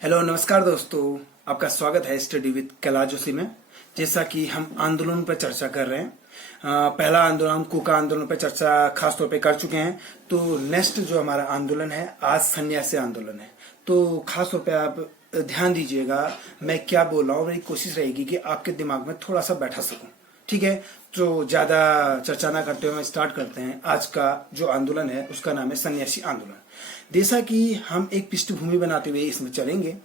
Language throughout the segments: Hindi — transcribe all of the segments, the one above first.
हेलो नमस्कार दोस्तों, आपका स्वागत है स्टडी विद कैलाश जोशी में। जैसा कि हम आंदोलन पर चर्चा कर रहे हैं, पहला आंदोलन कुका आंदोलन पर चर्चा खास तौर पे कर चुके हैं। तो नेक्स्ट जो हमारा आंदोलन है आज सन्यासी आंदोलन है। तो खास तौर पे आप ध्यान दीजिएगा, मैं क्या बोल रहा हूँ, मेरी कोशिश रहेगी कि आपके दिमाग में थोड़ा सा बैठा सकूं। ठीक है, तो ज्यादा चर्चा ना करते हुए स्टार्ट करते हैं। आज का जो आंदोलन है उसका नाम है सन्यासी आंदोलन। जैसा कि हम एक पृष्ठभूमि बनाते हुए इसमें चलेंगे,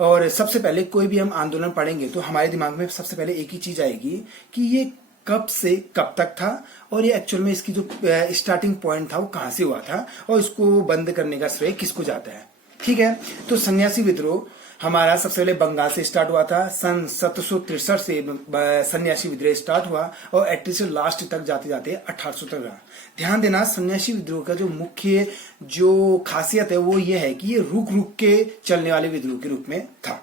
और सबसे पहले कोई भी हम आंदोलन पढ़ेंगे तो हमारे दिमाग में सबसे पहले एक ही चीज आएगी कि ये कब से कब तक था, और ये एक्चुअल में इसकी जो स्टार्टिंग पॉइंट था वो कहां से हुआ था, और इसको बंद करने का श्रेय किसको जाता है। ठीक है, तो सन्यासी विद्रोह हमारा सबसे पहले बंगाल से स्टार्ट हुआ था। सन 1763 से सन्यासी विद्रोह स्टार्ट हुआ और 18 से लास्ट तक जाते जाते 1800 तक रहा। ध्यान देना, सन्यासी विद्रोह का जो मुख्य जो खासियत है वो ये है कि ये रुक रुक के चलने वाले विद्रोह के रूप में था,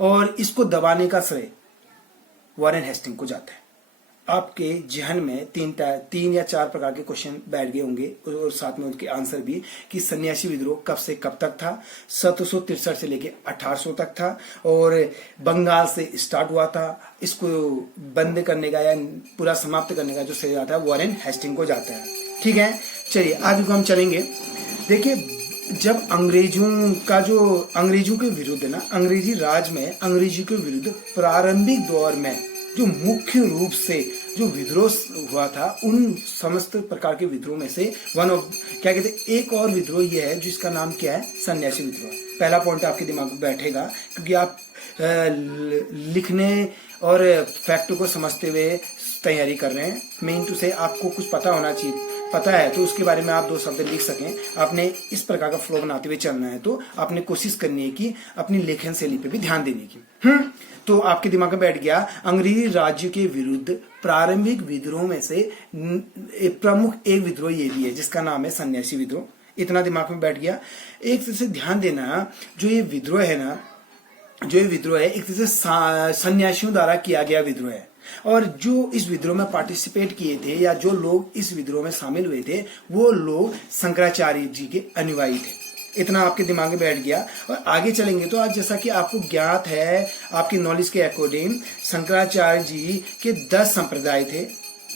और इसको दबाने का श्रेय वॉरेन हेस्टिंग को जाता है। आपके जहन में तीन या चार प्रकार के क्वेश्चन बैठ गए होंगे, और साथ में उनके आंसर भी, कि सन्यासी विद्रोह कब से कब तक था। 1763 से लेके 1800 तक था, और बंगाल से स्टार्ट हुआ था। इसको बंद करने का या पूरा समाप्त करने का जो श्रेय जाता है वॉरेन हेस्टिंग को जाता है। ठीक है, चलिए आगे को हम चलेंगे। देखिए, जब अंग्रेजों के विरुद्ध ना, अंग्रेजी राज में अंग्रेजी के विरुद्ध प्रारंभिक दौर में जो मुख्य रूप से जो विद्रोह हुआ था, उन समस्त प्रकार के विद्रोह में से वन ऑफ क्या कहते हैं, एक और विद्रोह यह है जिसका नाम क्या है, सन्यासी विद्रोह। पहला पॉइंट आपके दिमाग में बैठेगा, क्योंकि आप लिखने और फैक्ट को समझते हुए तैयारी कर रहे हैं। मेन टू से आपको कुछ पता होना चाहिए, पता है तो उसके बारे में आप दो शब्द लिख सकें। आपने इस प्रकार का फ्लो बनाते हुए चलना है, तो आपने कोशिश करनी है कि अपनी लेखन शैली पे भी ध्यान देने की। तो आपके दिमाग में बैठ गया, अंग्रेजी राज्य के विरुद्ध प्रारंभिक विद्रोह में से प्रमुख एक विद्रोह ये भी है जिसका नाम है सन्यासी विद्रोह। इतना दिमाग में बैठ गया। एक तरह से ध्यान देना, जो ये विद्रोह है ना, जो ये विद्रोह है एक तरह से सन्यासियों द्वारा किया गया विद्रोह है, और जो इस विद्रोह में पार्टिसिपेट किए थे या जो लोग इस विद्रोह में शामिल हुए थे वो लोग शंकराचार्य जी के अनुयायी थे। इतना आपके दिमाग में बैठ गया। और आगे चलेंगे तो आज जैसा कि आपको ज्ञात है, आपकी नॉलेज के अकॉर्डिंग शंकराचार्य जी के 10 संप्रदाय थे,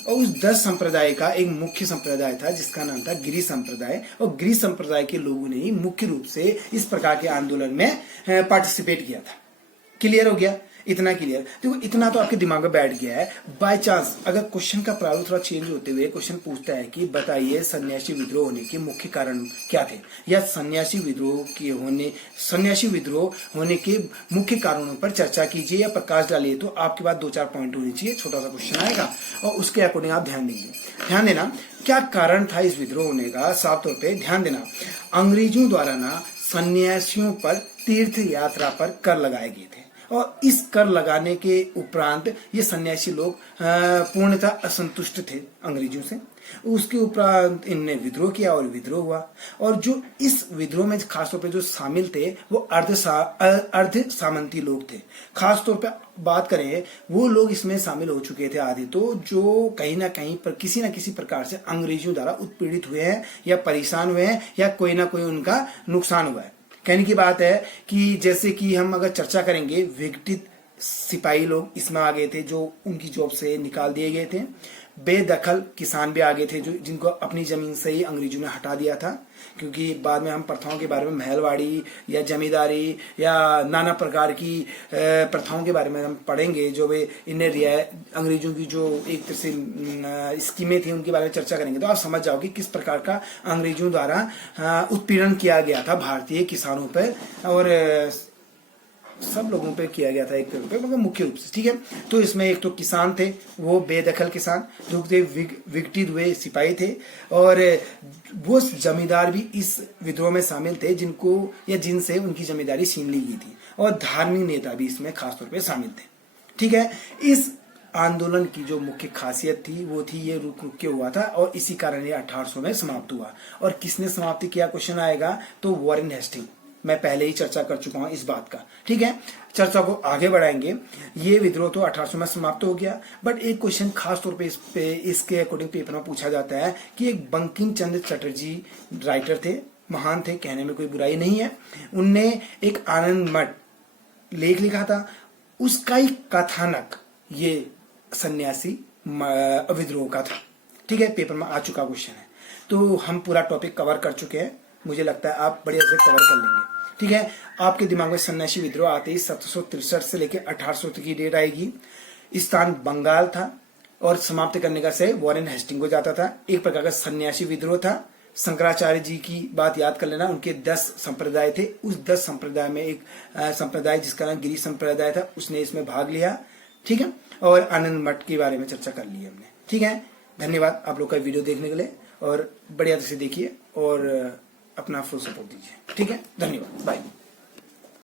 और उस 10 संप्रदाय का एक मुख्य संप्रदाय था जिसका नाम था गिरि संप्रदाय, और गिरि संप्रदाय के लोगों ने ही मुख्य रूप से इस प्रकार के आंदोलन में पार्टिसिपेट किया था। क्लियर हो गया? इतना क्लियर। देखो, इतना तो आपके दिमाग में बैठ गया है। बाय चांस अगर क्वेश्चन का प्रारूप थोड़ा चेंज होते हुए क्वेश्चन पूछता है कि बताइए सन्यासी विद्रोह होने के मुख्य कारण क्या थे, या सन्यासी विद्रोह होने के मुख्य कारणों पर चर्चा कीजिए या प्रकाश डालिए, तो आपके पास 2-4 पॉइंट होने चाहिए। छोटा सा क्वेश्चन आएगा और उसके अकॉर्डिंग आप ध्यान देंगे। ध्यान देना, क्या कारण था इस विद्रोह होने का, साफ तौर पर ध्यान देना। अंग्रेजों द्वारा ना सन्यासियों पर तीर्थ यात्रा पर कर लगाए गए थे, और इस कर लगाने के उपरांत ये सन्यासी लोग पूर्णतः असंतुष्ट थे अंग्रेजों से। उसके उपरांत इनने विद्रोह किया और विद्रोह हुआ, और जो इस विद्रोह में खासतौर पे जो शामिल थे वो अर्ध सामंती लोग थे। खासतौर पे बात करें, वो लोग इसमें शामिल हो चुके थे आदि, तो जो कहीं ना कहीं पर किसी न किसी प्रकार से अंग्रेजों द्वारा उत्पीड़ित हुए हैं, या परेशान हुए हैं, या कोई ना कोई उनका नुकसान हुआ है। कहने की बात है कि जैसे कि हम अगर चर्चा करेंगे, विघटित सिपाही लोग इसमें आ गए थे जो उनकी जॉब से निकाल दिए गए थे। बेदखल किसान भी आ गए थे जो जिनको अपनी जमीन से ही अंग्रेजों ने हटा दिया था, क्योंकि बाद में हम प्रथाओं के बारे में, महलवाड़ी या जमींदारी या नाना प्रकार की प्रथाओं के बारे में हम पढ़ेंगे, जो वे इन्हें अंग्रेजों की जो एक तरह से स्कीमें थी उनके बारे में चर्चा करेंगे, तो आप समझ जाओगे किस प्रकार का अंग्रेजों द्वारा उत्पीड़न किया गया था भारतीय किसानों पर और सब लोगों पे किया गया था, एक पे मगर मुख्य रूप से। ठीक है, तो इसमें एक तो किसान थे, वो बेदखल किसान जो थे, विघटित हुए सिपाही थे, और वो जमींदार भी इस विद्रोह में शामिल थे जिनको या जिनसे उनकी जमींदारी छीन ली गई थी, और धार्मिक नेता भी इसमें खासतौर पे शामिल थे। ठीक है, इस आंदोलन की जो मुख्य खासियत थी वो थी ये रुक रुक के हुआ था, और इसी कारण ये 1800 में समाप्त हुआ। और किसने समाप्ति किया, क्वेश्चन आएगा तो वॉरेन हेस्टिंग। मैं पहले ही चर्चा कर चुका हूं इस बात का। ठीक है, चर्चा को आगे बढ़ाएंगे। ये विद्रोह तो 1800 में समाप्त हो गया, बट एक क्वेश्चन खास तौर पे इसके अकॉर्डिंग पेपर में पूछा जाता है कि एक बंकिम चंद्र चटर्जी राइटर थे, महान थे, कहने में कोई बुराई नहीं है। उनने एक आनंद मठ लेख लिखा था, उसका ही कथानक ये सन्यासी विद्रोह का था। ठीक है, पेपर में आ चुका क्वेश्चन है। तो हम पूरा टॉपिक कवर कर चुके हैं, मुझे लगता है आप बढ़िया से कवर कर लेंगे। ठीक है, आपके दिमाग में सन्यासी विद्रोह आते ही 1763 से लेकर 1800 तक की डेट आएगी। स्थान बंगाल था और समाप्त करने का श्रेय वॉरेन हेस्टिंग को जाता था। एक प्रकार का सन्यासी विद्रोह था। शंकराचार्य जी की बात याद कर लेना, उनके 10 संप्रदाय थे। उस 10 संप्रदाय में एक संप्रदाय जिसका नाम गिरी संप्रदाय था, उसने इसमें भाग लिया। ठीक है, और आनंद मठ के बारे में चर्चा कर ली हमने। ठीक है, धन्यवाद आप लोग का वीडियो देखने के लिए, और बढ़िया से देखिए और अपना फुल सपोर्ट दीजिए। ठीक है, धन्यवाद, बाय।